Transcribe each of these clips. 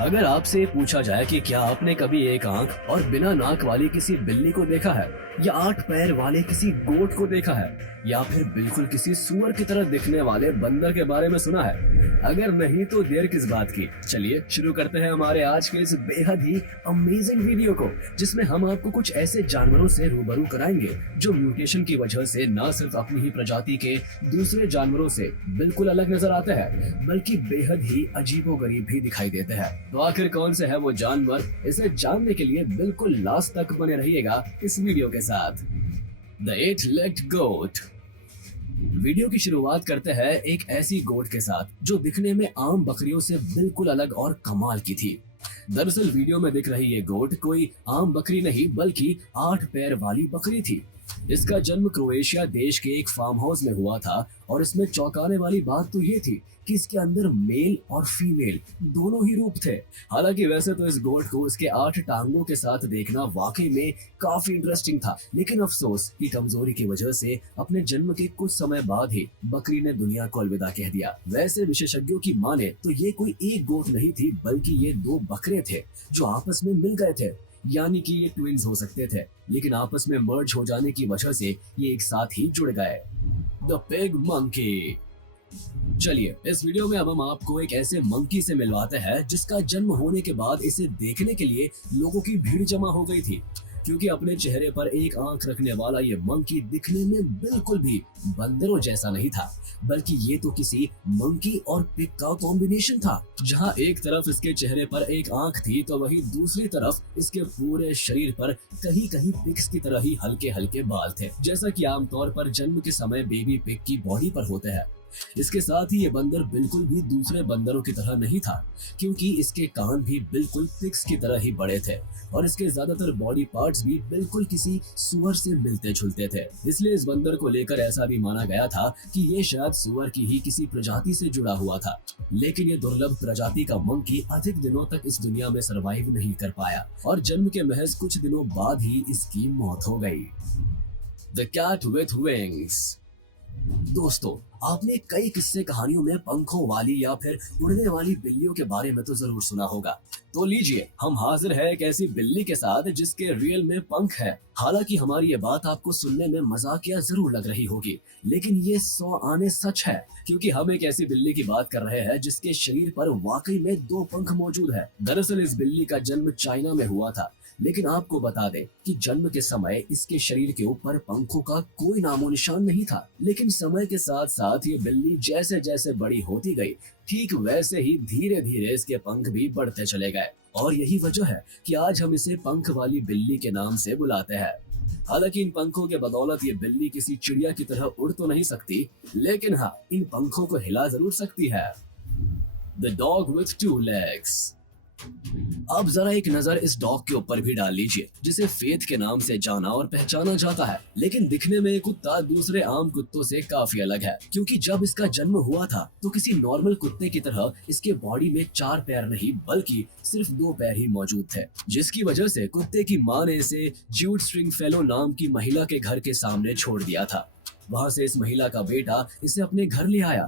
अगर आपसे पूछा जाए कि क्या आपने कभी एक आंख और बिना नाक वाली किसी बिल्ली को देखा है, या 8 पैर वाले किसी गोट को देखा है, या फिर बिल्कुल किसी सुअर की तरह दिखने वाले बंदर के बारे में सुना है? अगर नहीं तो देर किस बात की, चलिए शुरू करते हैं हमारे आज के इस बेहद ही अमेजिंग वीडियो को, जिसमें हम आपको कुछ ऐसे जानवरों से रूबरू कराएंगे जो म्यूटेशन की वजह से न सिर्फ अपनी ही प्रजाति के दूसरे जानवरों से बिल्कुल अलग नजर आते हैं, बल्कि बेहद ही अजीबोगरीब भी दिखाई देते हैं। तो आखिर कौन से है वो जानवर, इसे जानने के लिए बिल्कुल लास्ट तक बने रहिएगा इस वीडियो के साथ। The 8-legged goat. वीडियो की शुरुआत करते हैं एक ऐसी गोट के साथ जो दिखने में आम बकरियों से बिल्कुल अलग और कमाल की थी। दरअसल वीडियो में दिख रही ये गोट कोई आम बकरी नहीं बल्कि 8 पैर वाली बकरी थी। इसका जन्म क्रोएशिया देश के एक फार्म हाउस में हुआ था और इसमें चौंकाने वाली बात तो ये थी कि इसके अंदर मेल और फीमेल दोनों ही रूप थे। हालांकि वैसे तो इस गोट को इसके 8 टांगों के साथ देखना वाकई में काफी इंटरेस्टिंग था, लेकिन अफसोस की कमजोरी की वजह से अपने जन्म के कुछ समय बाद ही बकरी ने दुनिया को अलविदा कह दिया। वैसे विशेषज्ञों की माने तो ये कोई एक गोट नहीं थी बल्कि ये 2 बकरे थे जो आपस में मिल गए थे, यानी कि ये ट्विन्स हो सकते थे, लेकिन आपस में मर्ज हो जाने की वजह से ये एक साथ ही जुड़ गए। The pig monkey. चलिए इस वीडियो में अब हम आपको एक ऐसे मंकी से मिलवाते हैं जिसका जन्म होने के बाद इसे देखने के लिए लोगों की भीड़ जमा हो गई थी, क्योंकि अपने चेहरे पर एक आंख रखने वाला ये मंकी दिखने में बिल्कुल भी बंदरों जैसा नहीं था, बल्कि ये तो किसी मंकी और पिग का कॉम्बिनेशन था। जहां एक तरफ इसके चेहरे पर एक आंख थी तो वहीं दूसरी तरफ इसके पूरे शरीर पर कहीं कहीं पिग्स की तरह ही हल्के हल्के बाल थे, जैसा कि आमतौर पर जन्म के समय बेबी पिग की बॉडी पर होते हैं। इसके साथ ही ये बंदर बिल्कुल भी दूसरे बंदरों की तरह नहीं था, क्योंकि इसके कान भी बिल्कुल पिग्स की तरह ही बड़े थे और इसके ज्यादातर बॉडी पार्ट्स भी बिल्कुल किसी सुअर से मिलते जुलते थे। इसलिए इस बंदर को लेकर ऐसा भी माना गया था कि ये शायद सुअर की ही किसी प्रजाति से जुड़ा हुआ था, लेकिन ये दुर्लभ प्रजाति का मंकी अधिक दिनों तक इस दुनिया में सरवाइव नहीं कर पाया और जन्म के महज कुछ दिनों बाद ही इसकी मौत हो गई। The cat with wings. दोस्तों, आपने कई किस्से कहानियों में पंखों वाली या फिर उड़ने वाली बिल्लियों के बारे में तो जरूर सुना होगा। तो लीजिए, हम हाजिर है एक ऐसी बिल्ली के साथ जिसके रियल में पंख है। हालांकि हमारी ये बात आपको सुनने में मजाकिया जरूर लग रही होगी, लेकिन ये 100 आने सच है, क्योंकि हम एक ऐसी बिल्ली की बात कर रहे हैं जिसके शरीर पर वाकई में 2 पंख मौजूद है। दरअसल इस बिल्ली का जन्म चाइना में हुआ था, लेकिन आपको बता दें कि जन्म के समय इसके शरीर के ऊपर पंखों का कोई नामो निशान नहीं था। लेकिन समय के साथ साथ ये बिल्ली जैसे जैसे बड़ी होती गई, ठीक वैसे ही धीरे धीरे इसके पंख भी बढ़ते चले गए, और यही वजह है कि आज हम इसे पंख वाली बिल्ली के नाम से बुलाते हैं। हालांकि इन पंखों के बदौलत ये बिल्ली किसी चिड़िया की तरह उड़ तो नहीं सकती, लेकिन हाँ, इन पंखों को हिला जरूर सकती है। The dog with 2 legs। अब जरा एक नजर इस डॉग के ऊपर भी डाल लीजिए, जिसे फेथ के नाम से जाना और पहचाना जाता है, लेकिन दिखने में ये कुत्ता दूसरे आम कुत्तों से काफी अलग है, क्योंकि जब इसका जन्म हुआ था तो किसी नॉर्मल कुत्ते की तरह इसके बॉडी में 4 पैर नहीं बल्कि सिर्फ 2 पैर ही मौजूद थे, जिसकी वजह से कुत्ते की माँ ने इसे ज्यूड स्ट्रिंगफेलो नाम की महिला के घर के सामने छोड़ दिया था। वहां से इस महिला का बेटा इसे अपने घर ले आया।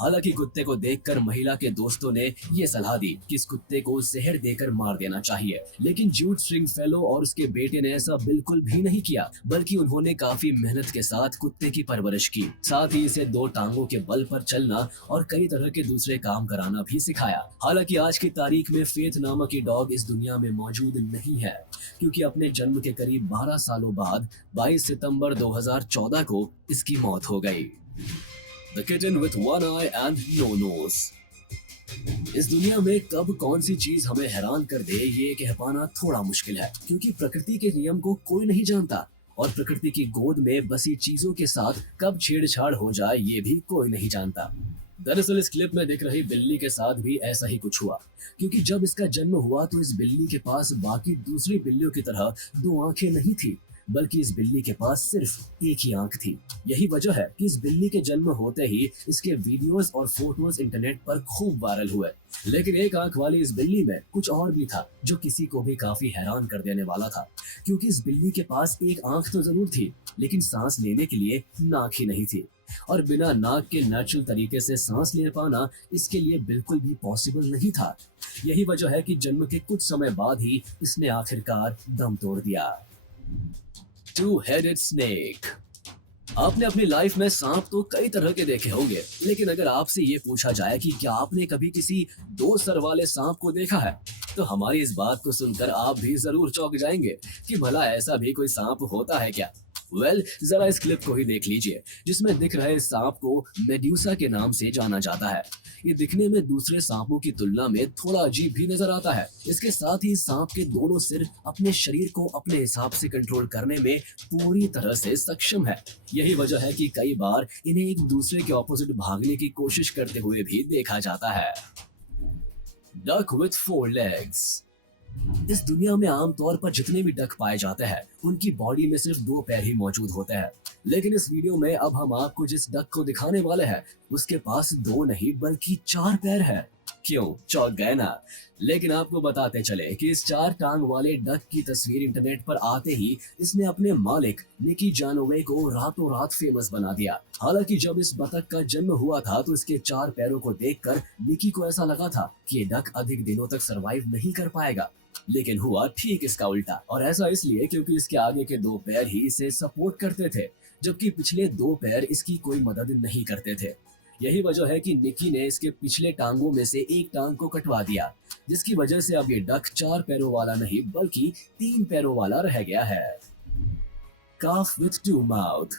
हालांकि कुत्ते को देखकर महिला के दोस्तों ने ये सलाह दी कि इस कुत्ते को जहर देकर मार देना चाहिए, लेकिन ज्यूड स्ट्रिंगफेलो और उसके बेटे ने ऐसा बिल्कुल भी नहीं किया, बल्कि उन्होंने काफी मेहनत के साथ कुत्ते की परवरिश की, साथ ही इसे 2 टांगों के बल पर चलना और कई तरह के दूसरे काम कराना भी सिखाया। हालांकि आज की तारीख में फेथ नामक ये डॉग इस दुनिया में मौजूद नहीं है, क्योंकि अपने जन्म के करीब 12 सालों बाद 22 सितंबर 2014 को इसकी मौत हो गई। The kitten with 1 eye and no nose। इस दुनिया में कब कौन सी चीज हमें हैरान कर दे ये कह पाना थोड़ा मुश्किल है, क्योंकि प्रकृति के नियम को कोई नहीं जानता और प्रकृति की गोद में बसी चीजों के साथ कब छेड़छाड़ हो जाए ये भी कोई नहीं जानता। दरअसल इस क्लिप में दिख रही बिल्ली के साथ भी ऐसा ही कुछ हुआ, क्योंकि जब इसका जन्म हुआ तो इस बिल्ली के पास बाकी दूसरी बिल्लियों की तरह 2 आंखें नहीं थी, बल्कि इस बिल्ली के पास सिर्फ एक ही आंख थी। यही वजह है कि इस बिल्ली के जन्म होते ही इसके वीडियोस और फोटोज इंटरनेट पर खूब वायरल हुए। लेकिन एक आंख वाली इस बिल्ली में कुछ और भी था जो किसी को भी काफी हैरान कर देने वाला था, क्योंकि इस बिल्ली के पास एक आंख तो जरूर थी, लेकिन सांस लेने के लिए नाक ही नहीं थी। और बिना नाक के नेचुरल तरीके से सांस ले पाना इसके लिए बिल्कुल भी पॉसिबल नहीं था। यही वजह है कि जन्म के कुछ समय बाद ही इसने आखिरकार दम तोड़ दिया। Two headed snake. आपने अपनी लाइफ में सांप तो कई तरह के देखे होंगे, लेकिन अगर आपसे ये पूछा जाए कि क्या आपने कभी किसी दो सर वाले सांप को देखा है, तो हमारी इस बात को सुनकर आप भी जरूर चौंक जाएंगे कि भला ऐसा भी कोई सांप होता है क्या। जरा इस क्लिप को ही देख लीजिए, जिसमें दिख रहे सांप को मेड्यूसा के नाम से जाना जाता है। ये दिखने में दूसरे सांपों की तुलना में थोड़ा अजीब भी नजर आता है। इसके साथ ही सांप के दोनों सिर अपने शरीर को अपने हिसाब से कंट्रोल करने में पूरी तरह से सक्षम है। यही वजह है कि कई बार इन्हें एक दूसरे के ऑपोजिट भागने की कोशिश करते हुए भी देखा जाता है। Duck with 4 legs। इस दुनिया में आमतौर पर जितने भी डक पाए जाते हैं, उनकी बॉडी में सिर्फ 2 पैर ही मौजूद होते हैं। लेकिन इस वीडियो में अब हम आपको जिस डक को दिखाने वाले हैं, उसके पास 2 नहीं बल्कि 4 पैर हैं। क्यों, चौंक गए ना? लेकिन आपको बताते चले कि इस 4 टांग वाले डक की तस्वीर इंटरनेट पर आते ही इसने अपने मालिक निकी जानोवे को रातों रात फेमस बना दिया। हालांकि जब इस बतख का जन्म हुआ था तो इसके 4 पैरों को देखकर निकी को ऐसा लगा था कि ये डक अधिक दिनों तक सरवाइव नहीं कर पाएगा, लेकिन हुआ ठीक इसका उल्टा। और ऐसा इसलिए क्योंकि इसके आगे के 2 पैर ही इसे सपोर्ट करते थे, जबकि पिछले 2 पैर इसकी कोई मदद नहीं करते थे। यही वजह है कि निकी ने इसके पिछले टांगों में से एक टांग को कटवा दिया, जिसकी वजह से अब ये डक 4 पैरों वाला नहीं बल्कि 3 पैरों वाला रह गया है। काफ विथ 2 माउथ।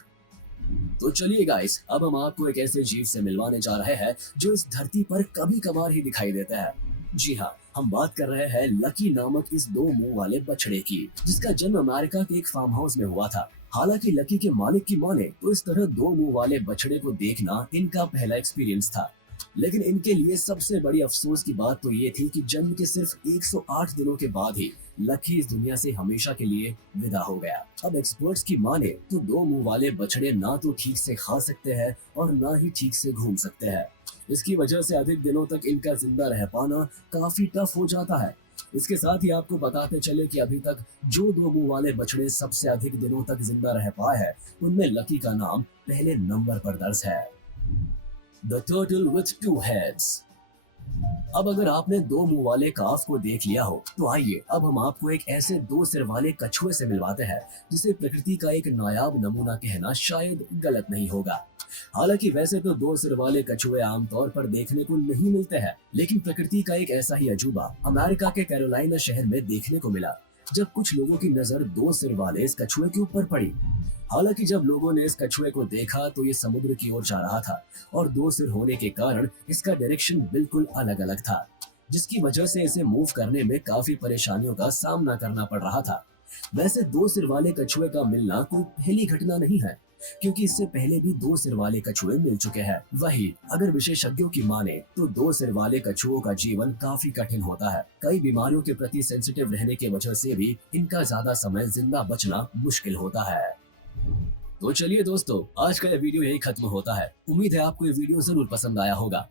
तो चलिए गाइस, अब हम आपको एक ऐसे जीव से मिलवाने जा रहे हैं जो इस धरती पर कभी कभार ही दिखाई देता है। जी हाँ, हम बात कर रहे हैं लकी नामक इस 2 मुंह वाले बछड़े की, जिसका जन्म अमेरिका के एक फार्म हाउस में हुआ था। हालांकि लकी के मालिक की माने तो इस तरह 2 मुंह वाले बछड़े को देखना इनका पहला एक्सपीरियंस था। लेकिन इनके लिए सबसे बड़ी अफसोस की बात तो ये थी कि जन्म के सिर्फ 108 दिनों के बाद ही लकी इस दुनिया से हमेशा के लिए विदा हो गया। अब एक्सपर्ट्स की माने तो 2 मुंह वाले बछड़े ना तो ठीक से खा सकते हैं और ना ही ठीक से घूम सकते हैं। इसकी वजह से अधिक दिनों तक इनका जिंदा रह पाना काफी टफ हो जाता है। इसके साथ ही आपको बताते चले कि अभी तक जो 2 मुंह वाले बछड़े सबसे अधिक दिनों तक जिंदा रह पाए हैं, उनमें लकी का नाम पहले नंबर पर दर्ज है। The turtle with 2 heads। अब अगर आपने 2 मुंह वाले काफ को देख लिया हो, तो आइए अब हम आपको एक ऐसे 2 सिर वाले कछुए से मिलवाते हैं, जिसे प्रकृति का एक नायाब नमूना कहना शायद गलत नहीं होगा। हालांकि वैसे तो 2 सिर वाले कछुए आमतौर पर देखने को नहीं मिलते हैं, लेकिन प्रकृति का एक ऐसा ही अजूबा अमेरिका के कैरोलिना शहर में देखने को मिला, जब कुछ लोगों की नजर 2 सिर वाले इस कछुए के ऊपर पड़ी। हालांकि जब लोगों ने इस कछुए को देखा तो ये समुद्र की ओर जा रहा था और 2 सिर होने के कारण इसका डायरेक्शन बिल्कुल अलग अलग था, जिसकी वजह से इसे मूव करने में काफी परेशानियों का सामना करना पड़ रहा था। वैसे 2 सिर वाले कछुए का मिलना कोई पहली घटना नहीं है, क्योंकि इससे पहले भी 2 सिर वाले कछुए मिल चुके हैं। वही अगर विशेषज्ञों की माने तो 2 सिर वाले कछुओं का जीवन काफी कठिन होता है। कई बीमारियों के प्रति सेंसिटिव रहने की वजह से भी इनका ज्यादा समय जिंदा बचना मुश्किल होता है। तो चलिए दोस्तों, आज का यह वीडियो यही खत्म होता है। उम्मीद है आपको ये वीडियो जरूर पसंद आया होगा।